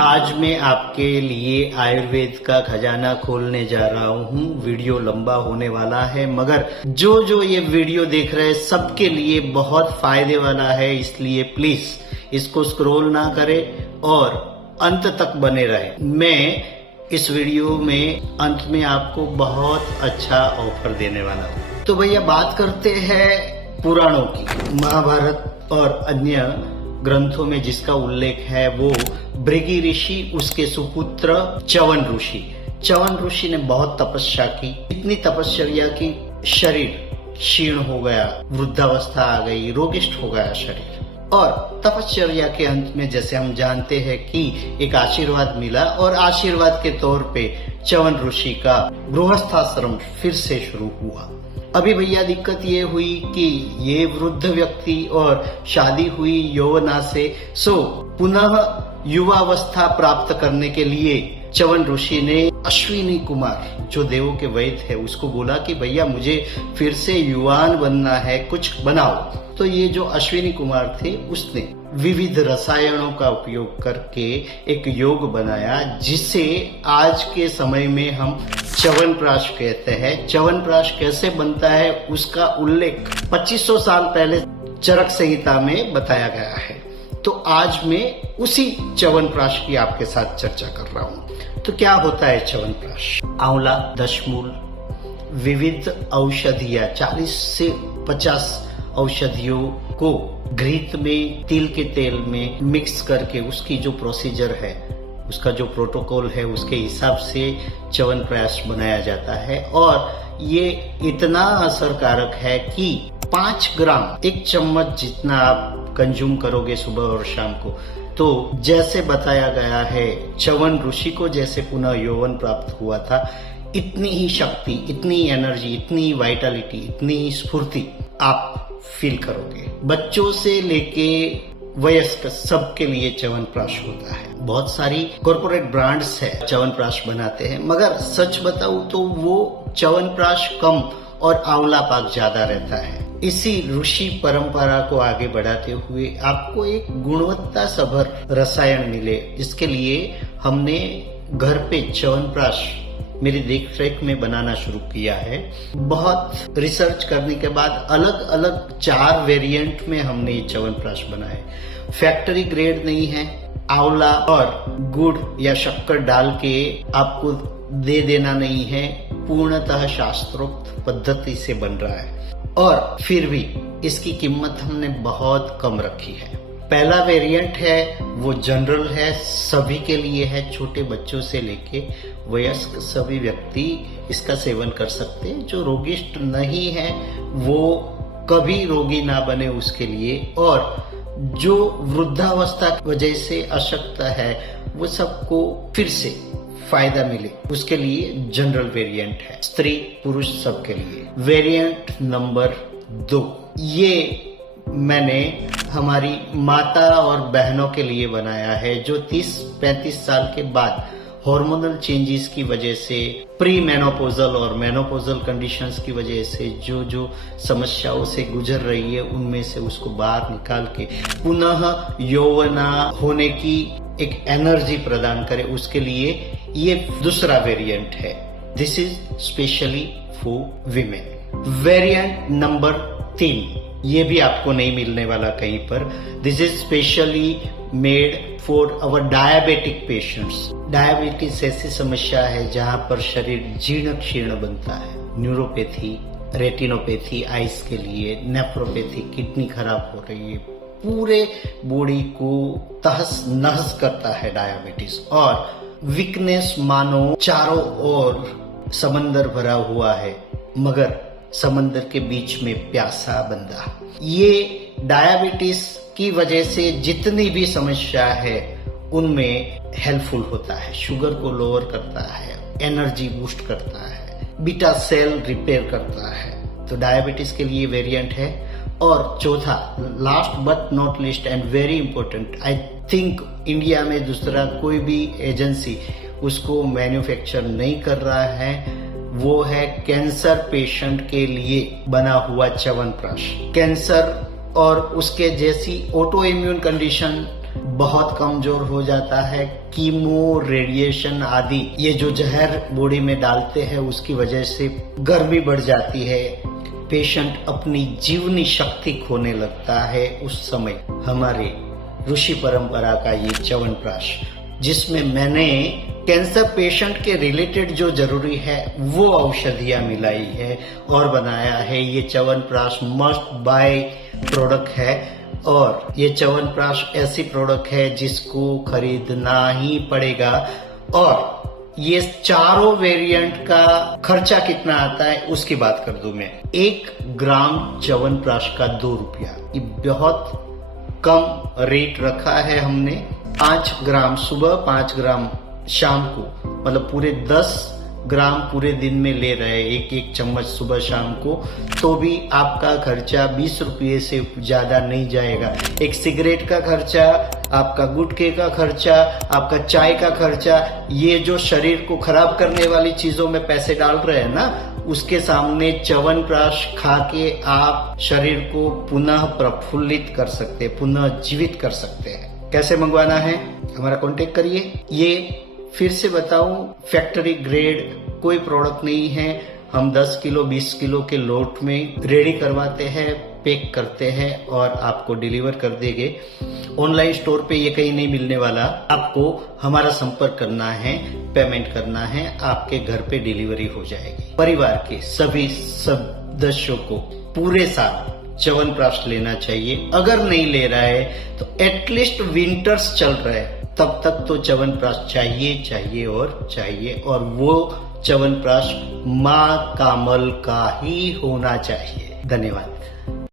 आज मैं आपके लिए आयुर्वेद का खजाना खोलने जा रहा हूँ। वीडियो लंबा होने वाला है, मगर जो ये वीडियो देख रहे हैं सबके लिए बहुत फायदे वाला है, इसलिए प्लीज इसको स्क्रॉल ना करें और अंत तक बने रहे। मैं इस वीडियो में अंत में आपको बहुत अच्छा ऑफर देने वाला हूँ। तो भैया बात करते हैं पुराणों की। महाभारत और अन्य ग्रंथों में जिसका उल्लेख है वो भृगु ऋषि, उसके सुपुत्र च्यवन ऋषि। च्यवन ऋषि ने बहुत तपस्या की, इतनी तपस्या की शरीर क्षीण हो गया, वृद्धावस्था आ गई, रोगिष्ठ हो गया शरीर। और तपस्या के अंत में जैसे हम जानते हैं कि एक आशीर्वाद मिला, और आशीर्वाद के तौर पे च्यवन ऋषि का गृहस्थाश्रम फिर से शुरू हुआ। अभी भैया दिक्कत ये हुई कि ये वृद्ध व्यक्ति और शादी हुई यौवना से, सो पुनः युवावस्था प्राप्त करने के लिए च्यवन ऋषि ने अश्विनी कुमार, जो देवों के वैद्य है, उसको बोला कि भैया मुझे फिर से युवान बनना है, कुछ बनाओ। तो ये जो अश्विनी कुमार थे उसने विविध रसायनों का उपयोग करके एक योग बनाया, जिसे आज के समय में हम च्यवनप्राश कहते हैं। च्यवनप्राश कैसे बनता है उसका उल्लेख 2500 साल पहले चरक संहिता में बताया गया है। तो आज मैं उसी च्यवनप्राश की आपके साथ चर्चा कर रहा हूँ। तो क्या होता है च्यवनप्राश? आंवला, दशमूल, विविध औषधियां, 40 से 50 औषधियों को घृत में, तिल के तेल में मिक्स करके उसकी जो प्रोसीजर है, उसका जो प्रोटोकॉल है, उसके हिसाब से च्यवनप्राश बनाया जाता है। और ये इतना असरकारक है कि 5 ग्राम, 1 चम्मच जितना आप कंज्यूम करोगे सुबह और शाम को, तो जैसे बताया गया है च्यवन ऋषि को जैसे पुनः यौवन प्राप्त हुआ था, इतनी ही शक्ति, इतनी एनर्जी, इतनी वाइटलिटी, इतनी स्फूर्ति आप फील करोगे। बच्चों से लेके वयस्क सबके लिए च्यवनप्राश होता है। बहुत सारी कॉर्पोरेट ब्रांड्स है च्यवनप्राश बनाते हैं, मगर सच बताऊं तो वो च्यवनप्राश कम और आंवला पाक ज्यादा रहता है। इसी ऋषि परंपरा को आगे बढ़ाते हुए आपको एक गुणवत्ता सभर रसायन मिले, इसके लिए हमने घर पे च्यवनप्राश मेरी देखरेख में बनाना शुरू किया है। बहुत रिसर्च करने के बाद अलग अलग 4 वेरिएंट में हमने ये च्यवनप्राश बनाए। फैक्ट्री ग्रेड नहीं है, आंवला और गुड़ या शक्कर डाल के आपको दे देना नहीं है, पूर्णतः शास्त्रोक्त पद्धति से बन रहा है। और फिर भी इसकी कीमत हमने बहुत कम रखी है। पहला वेरिएंट है वो जनरल है, सभी के लिए है, छोटे बच्चों से लेके वयस्क सभी व्यक्ति इसका सेवन कर सकते हैं। जो रोगिष्ठ नहीं है वो कभी रोगी ना बने उसके लिए, और जो वृद्धावस्था की वजह से अशक्त है वो सबको फिर से फायदा मिले उसके लिए जनरल वेरिएंट है, स्त्री पुरुष सबके लिए। वेरिएंट नंबर 2 ये मैंने हमारी माता और बहनों के लिए बनाया है, जो 30-35 साल के बाद हार्मोनल चेंजेस की वजह से, प्री मेनोपोजल और मेनोपोजल कंडीशंस की वजह से जो समस्याओं से गुजर रही है, उनमें से उसको बाहर निकाल के पुनः यौवना होने की एक एनर्जी प्रदान करे, उसके लिए ये दूसरा वेरिएंट है। This is specially for women. Variant number 3 ये भी आपको नहीं मिलने वाला कहीं पर। This is specially made for our diabetic patients. Diabetes ऐसी समस्या है जहां पर शरीर जीर्ण क्षीर्ण बनता है। न्यूरोपैथी, रेटिनोपैथी आइस के लिए, नेफ्रोपैथी, किडनी खराब हो रही है, पूरे बॉडी को तहस नहस करता है डायबिटीज। और वीकनेस मानो चारों ओर समंदर भरा हुआ है, मगर समंदर के बीच में प्यासा बंदा। ये डायबिटीज की वजह से जितनी भी समस्या है उनमें हेल्पफुल होता है। शुगर को लोअर करता है, एनर्जी बूस्ट करता है, बीटा सेल रिपेयर करता है। तो डायबिटीज के लिए वेरिएंट है। और चौथा, last but not list and very important, I think India में दूसरा कोई भी एजेंसी उसको मैन्युफैक्चर नहीं कर रहा है, वो है कैंसर पेशेंट के लिए बना हुआ च्यवनप्राश। कैंसर और उसके जैसी ऑटो इम्यून कंडीशन बहुत कमजोर हो जाता है। कीमो, रेडिएशन आदि ये जो जहर बॉडी में डालते हैं उसकी वजह से गर्मी बढ़ जाती है, पेशेंट अपनी जीवनी शक्ति खोने लगता है। उस समय हमारे ऋषि परंपरा का ये च्यवनप्राश, जिसमें मैंने कैंसर पेशेंट के रिलेटेड जो जरूरी है वो औषधियां मिलाई है और बनाया है। ये च्यवनप्राश मस्ट बाय प्रोडक्ट है और ये च्यवनप्राश ऐसी प्रोडक्ट है जिसको खरीदना ही पड़ेगा। और ये चारों वेरिएंट का खर्चा कितना आता है उसकी बात कर दूं मैं। 1 ग्राम च्यवनप्राश का 2 रुपया, ये बहुत कम रेट रखा है हमने। 5 ग्राम सुबह, 5 ग्राम शाम को, मतलब पूरे 10 ग्राम पूरे दिन में ले रहे हैं, एक चम्मच सुबह शाम को, तो भी आपका खर्चा 20 रुपये से ज्यादा नहीं जाएगा। एक सिगरेट का खर्चा, आपका गुटखे का खर्चा, आपका चाय का खर्चा, ये जो शरीर को खराब करने वाली चीजों में पैसे डाल रहे हैं ना, उसके सामने च्यवनप्राश खा के आप शरीर को पुनः प्रफुल्लित कर सकते हैं, पुनः जीवित कर सकते हैं। कैसे मंगवाना है, हमारा कांटेक्ट करिए। ये फिर से बताऊं, फैक्ट्री ग्रेड कोई प्रोडक्ट नहीं है। हम 10 किलो 20 किलो के लोट में रेडी करवाते हैं, पैक करते हैं और आपको डिलीवर कर देंगे। ऑनलाइन स्टोर पे ये कहीं नहीं मिलने वाला। आपको हमारा संपर्क करना है, पेमेंट करना है, आपके घर पे डिलीवरी हो जाएगी। परिवार के सभी सदस्यों को पूरे साल च्यवनप्राश लेना चाहिए। अगर नहीं ले रहा है तो एटलीस्ट विंटर्स चल रहा है तब तक तो च्यवनप्राश चाहिए और वो च्यवनप्राश माँ कामल का ही होना चाहिए। धन्यवाद।